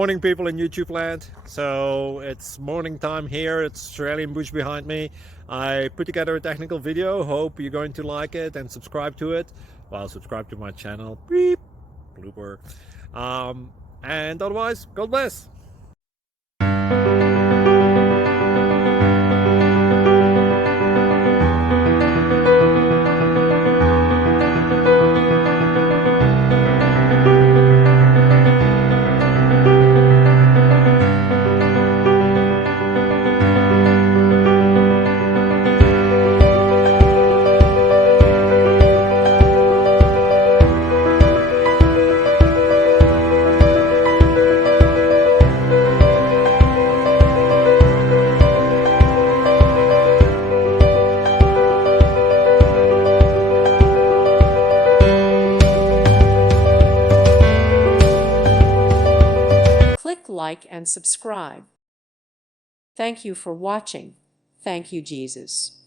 Morning, people in YouTube land. So it's morning time here. It's Australian bush behind me. I put together a technical video. Hope you're going to like it and subscribe to it. Well, subscribe to my channel. Beep. Blooper. And otherwise, God bless. Click like and subscribe. Thank you for watching. Thank you, Jesus.